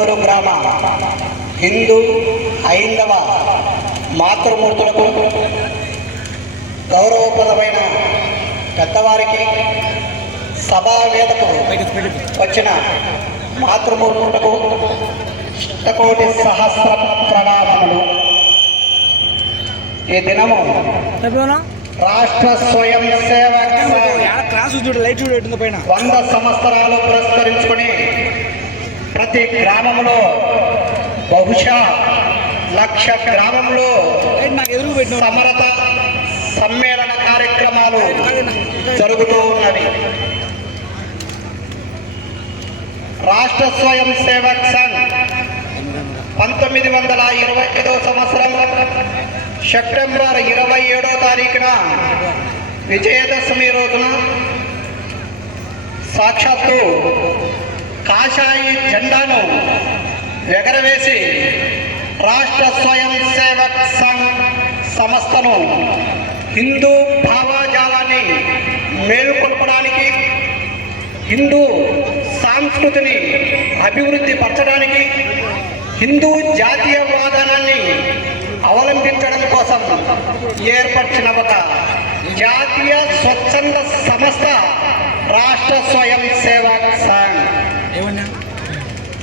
కొత్తనూరు గ్రామ హిందూ హైందవ మాతృమూర్తులకు గౌరవప్రదమైన పెద్దవారికి సభా వేదకు వచ్చిన మాతృమూర్తులకు శతకోటి సహస్ర ప్రణామములు ఈ దినము రాష్ట్ర స్వయం సేవక్ వంద సంవత్సరాలు పురస్కరించుకుని ప్రతి గ్రామంలో బహుశా లక్ష గ్రామంలో సమరత సమ్మేళన కార్యక్రమాలు జరుగుతూ ఉన్నవి. రాష్ట్ర స్వయం సేవక్ సంఘ్ పంతొమ్మిది వందల ఇరవై ఐదో సంవత్సరం సెప్టెంబర్ ఇరవై ఏడో తారీఖున విజయదశమి రోజున సాక్షాత్తు కాషాయి జెండాను ఎగరవేసి రాష్ట్ర స్వయం సేవక్ సంఘ్ సంస్థను హిందూ భావాజాలాన్ని మేలుకొల్పడానికి హిందూ సంస్కృతిని అభివృద్ధి పరచడానికి హిందూ జాతీయవాదాన్ని అవలంబించడం కోసం ఏర్పరిచిన ఒక జాతీయ స్వచ్ఛంద సంస్థ రాష్ట్ర స్వయం సేవక్ సంఘ్.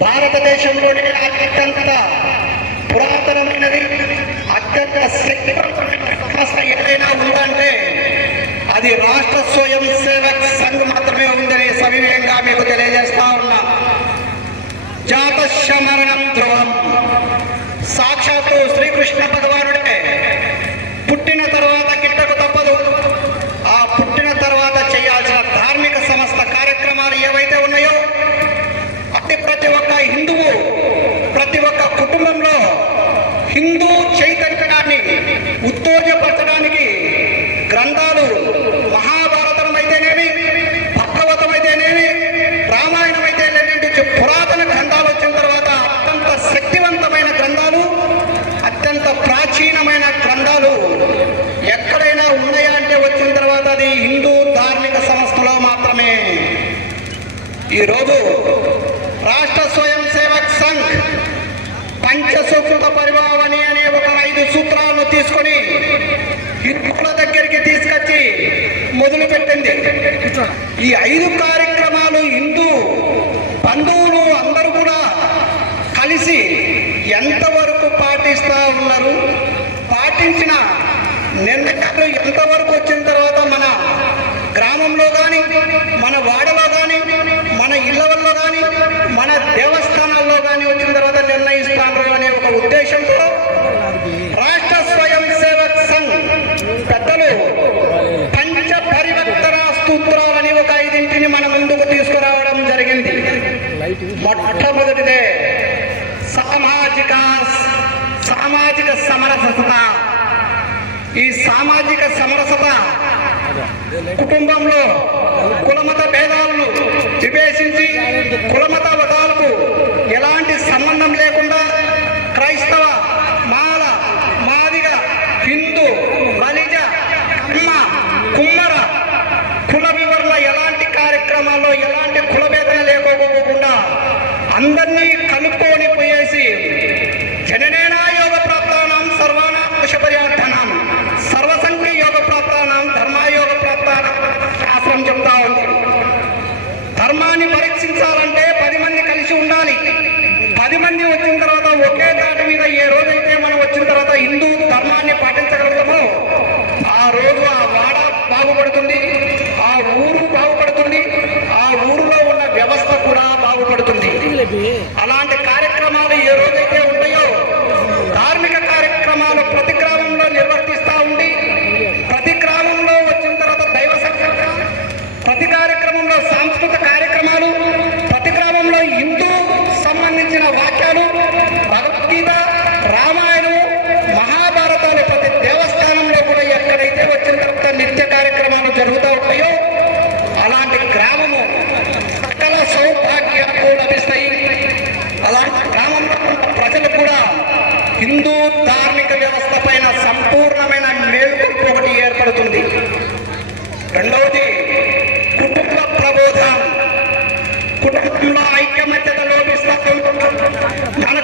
భారతదేశంలోని అత్యంత పురాతనమైనది అత్యంత శక్తివంతమైన సంస్థ ఏదైనా ఉందంటే అది రాష్ట్ర స్వయం సేవక్ సంఘ్ మాత్రమే ఉందని సవినయంగా మీకు తెలియజేస్తా ఉన్నా. జాతస్య ధ్రువం. సాక్షాత్తు శ్రీకృష్ణ భగవానుడు పుట్టిన తర్వాత గిట్టకు తప్పదు ఆ పుట్టిన తర్వాత చేయాల్సిన ధార్మిక సంస్థ కార్యక్రమాలు ఏవైతే ఉన్నాయో అట్టి ప్రతి ఒక్క హిందువు ప్రతి ఒక్క కుటుంబంలో హిందూ చైతన్యాన్ని ఉత్తేజపరచడానికి గ్రంథాలు మహాభారతం అయితేనేమి భగవతం అయితేనేమి రామాయణం అయితేనేమి నుంచి పురాతన గ్రంథాలు వచ్చిన తర్వాత అత్యంత శక్తివంతమైన గ్రంథాలు అత్యంత ప్రాచీనమైన గ్రంథాలు ఎక్కడైనా ఉన్నాయా అంటే వచ్చిన తర్వాత అది హిందూ ధార్మిక సంస్థలో మాత్రమే ఈరోజు రాష్ట్ర స్వయం సేవక్ సంఘ్ పంచసూకృత పరిభావని అనే ఒక ఐదు సూత్రాలను తీసుకొని హిందువుల దగ్గరికి తీసుకొచ్చి మొదలు పెట్టింది. ఈ ఐదు కార్యక్రమాలు హిందూ బంధువులు అందరూ కూడా కలిసి ఎంతవరకు పాటిస్తా ఉన్నారు? పాటించిన నిర్ణయాలు ఎంతవరకు వచ్చిన తర్వాత మన గ్రామంలో కానీ మన వాడలో కానీ మన ఇళ్ళలో కానీ మన దేవస్థానాల్లో కానీ వచ్చిన తర్వాత నిర్ణయిస్తాను అనే ఒక ఉద్దేశంతో రాష్ట్ర స్వయం సేవక్ సంఘ్ పెద్దలు పంచ పరివర్తన స్తోత్రాలని ఒక ఐదింటిని మన ముందుకు తీసుకురావడం జరిగింది మొట్టమొదటిదే సామాజిక సామాజిక సమరసత. ఈ సామాజిక సమరసత కుటుంబంలో కులమత భేదాలను వివేచించి కులమత హిందూ ధార్మిక వ్యవస్థ పైన సంపూర్ణమైన మేల్కొల్పు ఒకటి ఏర్పడుతుంది. రెండవది కుటుంబ ప్రబోధం. కుటుంబంలో ఐక్యమత్యత లోపిస్తాం మన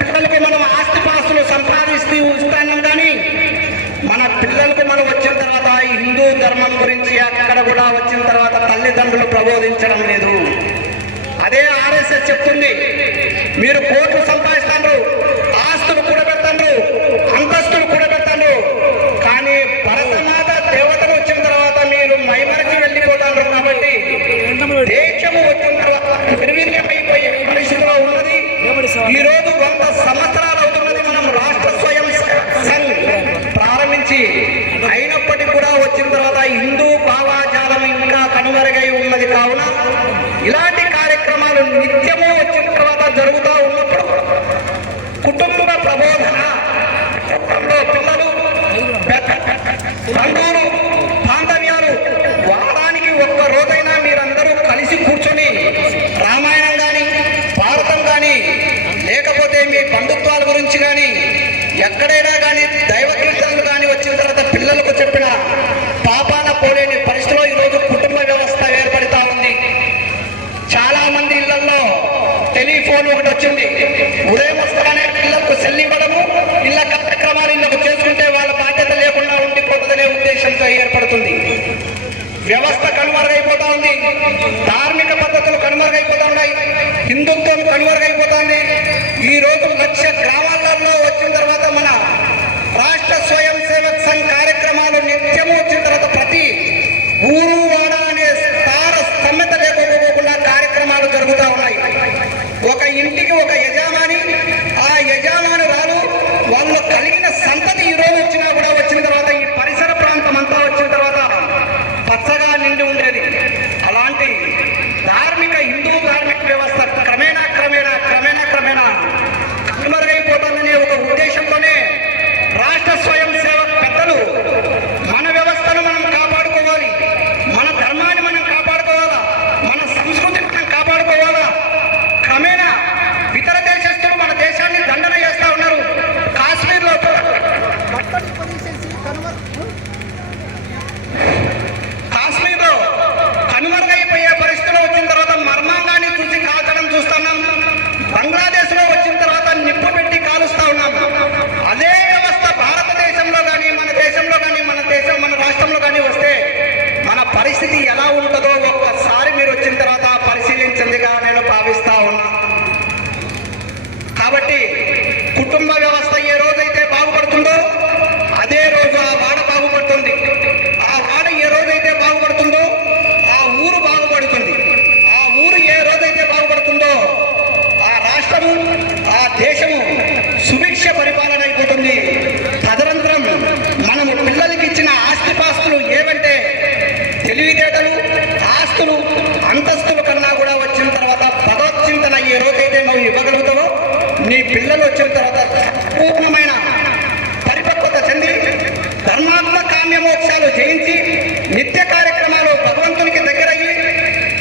పిల్లలకి మనం ఆస్తిపాస్తులు సంపాదిస్తూ ఉంచుతాను కానీ మన పిల్లలకు మనం వచ్చిన తర్వాత ఈ హిందూ ధర్మం గురించి అక్కడ కూడా వచ్చిన తర్వాత తల్లిదండ్రులు ప్రబోధించడం లేదు. అదే ఆర్ఎస్ఎస్ చెప్తుంది మీరు కోర్టు సంపాదించారు குற்றம் లక్ష గ్రామాలలో వచ్చిన తర్వాత మన రాష్ట్ర స్వయం సేవక్ సంఘ్ కార్యక్రమాలు నిత్యం వచ్చిన తర్వాత ప్రతి ఊరు వాడ అనే స్థార స్తమ్యత లేకపోకుండా కార్యక్రమాలు జరుగుతూ ఉన్నాయి. ఒక ఇంటికి ఒక యజమాని ఆ యజమాని యజమానురాలు వాళ్ళు కలిగిన సంతతి నువ్వు ఇవ్వగలుగుతావో నీ పిల్లలు వచ్చిన తర్వాత పూర్ణమైన పరిపక్వత చెంది ధర్మాత్మ కామ్యమోక్షాలు జయించి నిత్య కార్యక్రమాలు భగవంతునికి దగ్గరయ్యి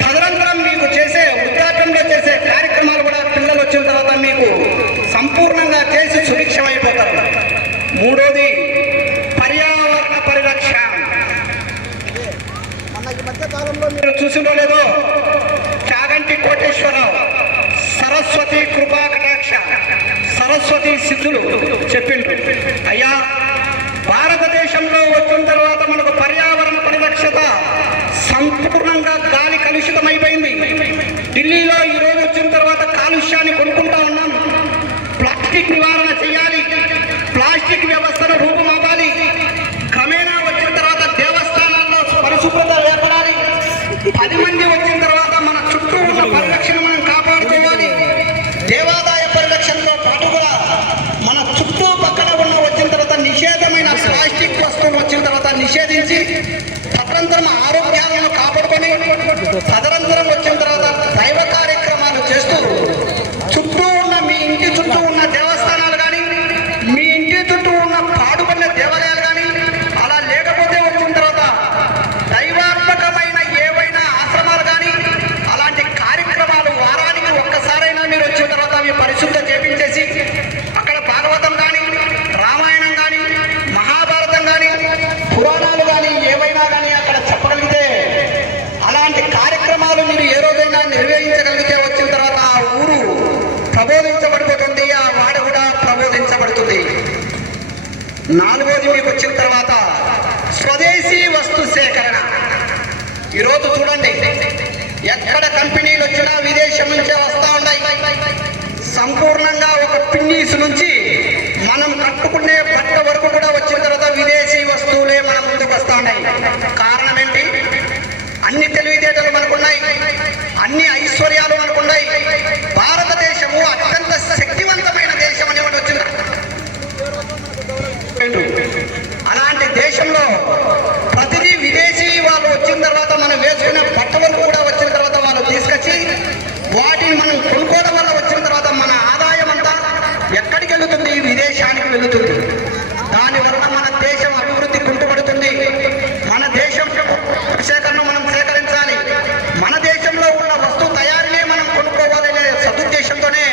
తదనంతరం మీకు చేసే ఉద్ఘాటంలో చేసే కార్యక్రమాలు కూడా పిల్లలు వచ్చిన తర్వాత మీకు సంపూర్ణంగా చేసి సుభిక్షమైపోతారు. మూడోది కృపా కటాక్ష సరస్వతి సిద్ధులు. మనం కొనుక్కోవడం వల్ల వచ్చిన తర్వాత మన ఆదాయం అంతా ఎక్కడికి వెళుతుంది విదేశానికి వెళుతుంది. దాని వలన మన దేశం అభివృద్ధి కుంటుపడుతుంది. మన దేశం సేకరణ మనం సేకరించాలి. మన దేశంలో ఉన్న వస్తువు తయారీనే మనం కొనుక్కోవాలనే సదుద్దేశంతోనే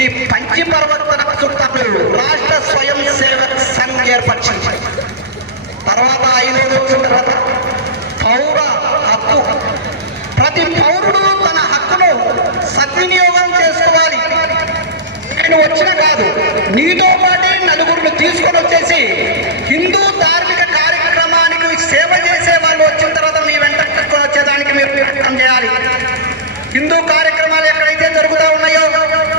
ఈ పంచి పరివర్తన సూక్తములు రాష్ట్ర స్వయం సేవక్ సంఘ్ ఏర్పరిచింది. తర్వాత ఐదు వచ్చిన తర్వాత పౌర హక్కు. ప్రతి పౌరుడు నేను వచ్చిన కాదు. నీతో పాటే నలుగురిని తీసుకొని వచ్చేసి హిందూ ధార్మిక కార్యక్రమానికి సేవ చేసే వాళ్ళు వచ్చిన తర్వాత మీ వెంట వచ్చేదానికి మీరు ప్రయత్నం చేయాలి. హిందూ కార్యక్రమాలు ఎక్కడైతే జరుగుతూ ఉన్నాయో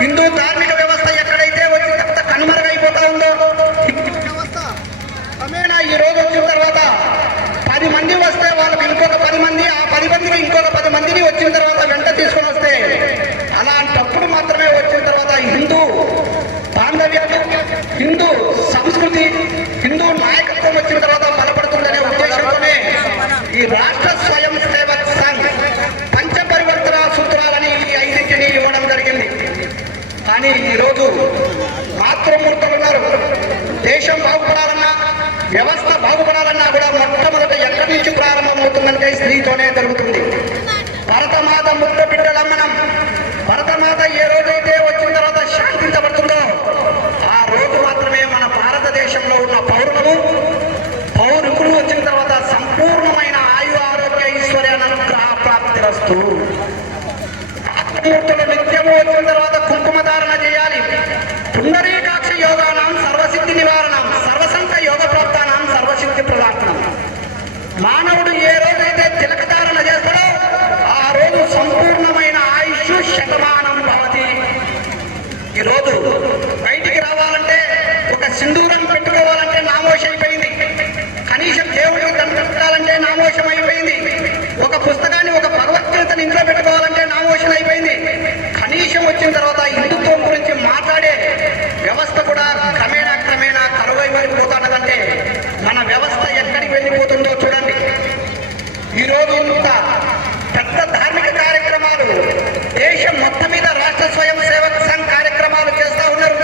హిందూ ధార్మిక వ్యవస్థ ఎక్కడైతే వచ్చిన తర్వాత కనుమరుగైపోతా ఉందో వ్యవస్థ క్రమేణా ఈ రోజు వచ్చిన తర్వాత పది మంది వస్తే వాళ్ళకి ఇంకొక పది మంది ఆ పది మందికి ఇంకొక పది మందిని వచ్చిన తర్వాత వెంట తీసుకొని వస్తే అలాంటప్పుడు మాత్రమే వచ్చిన తర్వాత హిందూ బాంధవ్యాలు హిందూ సంస్కృతి హిందూ నాయకత్వం వచ్చిన తర్వాత బలపడుతుందనే ఉద్దేశంతోనే ఈ రాష్ట్ర స్వయం సేవక్ సంఘ్ పంచ పరివర్తన సూత్రాలని ఈ ఐదింటిని ఇవ్వడం జరిగింది కానీ ఈరోజు మాతృమూర్తులు ఉన్నారు దేశం బాగుపడాలన్నా వ్యవస్థ బాగుపడాలన్నా కూడా మొట్టమొదట ఎక్కడి నుంచి ప్రారంభమవుతుందంటే స్త్రీతోనే జరుగుతుంది. భరతమాత ముక్త బిడ్డలం మనం. భరతమాత ఏ రోజైతే వచ్చిన తర్వాత శాంతించబడుతుందో ఆ రోజు మాత్రమే మన భారతదేశంలో ఉన్న పౌరులు పౌరుకులు వచ్చిన తర్వాత సంపూర్ణమైన ఆయు ఆరోగ్య ఐశ్వర్యాన్ని ప్రాప్తి వస్తూ మూర్తులు నిత్యము వచ్చిన తర్వాత ఈరోజు పెద్ద ధార్మిక కార్యక్రమాలు దేశం మొత్తం మీద రాష్ట్ర స్వయం సేవక్ సంఘ్ కార్యక్రమాలు చేస్తూ ఉన్నారు.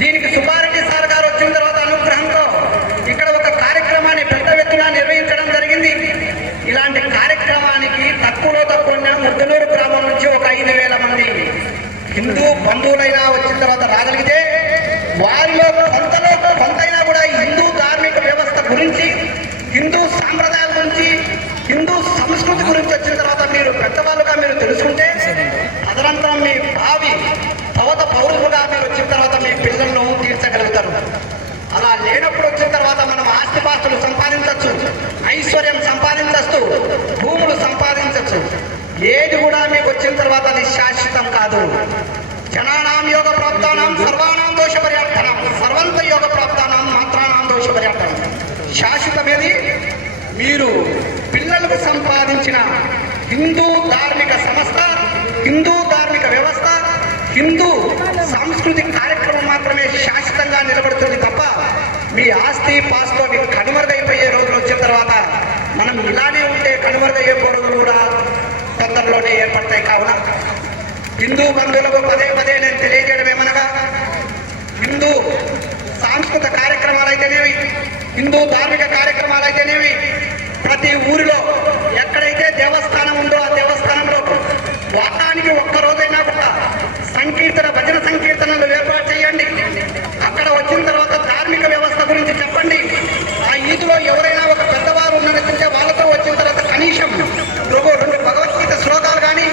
దీనికి సుబ్బారెడ్డి సార్ గారు వచ్చిన తర్వాత అనుగ్రహంతో ఇక్కడ ఒక కార్యక్రమాన్ని పెద్ద ఎత్తున నిర్వహించడం జరిగింది. ఇలాంటి కార్యక్రమానికి తక్కువలో తక్కువ ముద్దనూరు గ్రామం నుంచి ఒక ఐదు వేల మంది హిందూ బంధువులైనా వచ్చిన తర్వాత రాగలిగితే వారిలో కొంతలో కొంతైనా కూడా హిందూ ధార్మిక వ్యవస్థ గురించి హిందూ సాంప్రదాయాల గురించి హిందూ సంస్కృతి గురించి వచ్చిన తర్వాత మీరు పెద్దవాళ్ళుగా మీరు తెలుసుకుంటే తదనంతరం మీ భావి తవత పౌరులుగా మీరు వచ్చిన తర్వాత మీ పిల్లలను తీర్చగలుగుతారు. అలా లేనప్పుడు వచ్చిన తర్వాత మనం ఆస్తిపాస్తులు సంపాదించవచ్చు ఐశ్వర్యం సంపాదించచ్చు భూములు సంపాదించవచ్చు. ఏది కూడా మీకు వచ్చిన తర్వాత అది శాశ్వతం కాదు. జనానాం యోగ ప్రాప్తానం సర్వానాం దోష పర్యాప్తనం సర్వంత యోగ ప్రాప్తానం మాత్రానాం దోష పర్యాప్తనం. శాశ్వతమేది? మీరు పిల్లలకు సంపాదించిన హిందూ ధార్మిక సంస్థ హిందూ ధార్మిక వ్యవస్థ హిందూ సాంస్కృతిక కార్యక్రమం మాత్రమే శాశ్వతంగా నిలబడుతుంది తప్ప మీ ఆస్తి పాస్తో మీకు కనుమరుగైపోయే రోజులు వచ్చిన తర్వాత మనం ఇలానే ఉంటే కనుమరుగయ్యే రోజులు కూడా తొందరలోనే ఏర్పడతాయి కావున హిందూ బంధువులకు పదే పదే నేను తెలియజేయడం ఏమనగా హిందూ సాంస్కృతిక కార్యక్రమాలు అయితేనేవి హిందూ ధార్మిక కార్యక్రమాలు అయితేనేవి ప్రతి ఊరిలో ఎక్కడైతే దేవస్థానం ఉందో ఆ దేవస్థానంలో వారానికి ఒక్క రోజైనా కూడా సంకీర్తన భజన సంకీర్తనలు ఏర్పాటు చేయండి అక్కడ వచ్చిన తర్వాత ధార్మిక వ్యవస్థ గురించి చెప్పండి ఆ ఈదులో ఎవరైనా ఒక పెద్దవారు ఉన్నట్టుంటే వాళ్ళతో వచ్చిన తర్వాత కనీసం రెండు రెండు భగవద్గీత శ్లోకాలు కానీ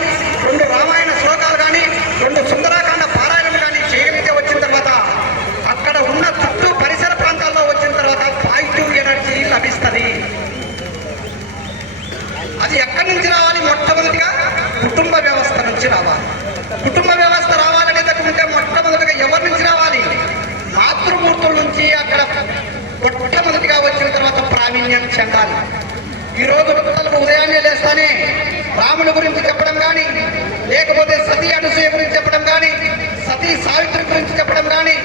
రెండు రామాయణ శ్లోకాలు కానీ రెండు సుందరాకాండ పారాయణం కానీ చేయగలిగితే వచ్చిన తర్వాత అక్కడ ఉన్న చుట్టూ పరిసర ప్రాంతాల్లో వచ్చిన తర్వాత పాజిటివ్ ఎనర్జీ లభిస్తుంది అన్యం చెందాలి ఈ రోజు పిల్లలకు ఉదయాన్నే లేస్తానే రాముల గురించి చెప్పడం కానీ లేకపోతే సతీ అనసూయ గురించి చెప్పడం కానీ సతీ సావిత్రి గురించి చెప్పడం కానీ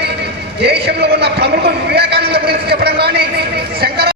దేశంలో ఉన్న ప్రముఖ వివేకానంద గురించి చెప్పడం కానీ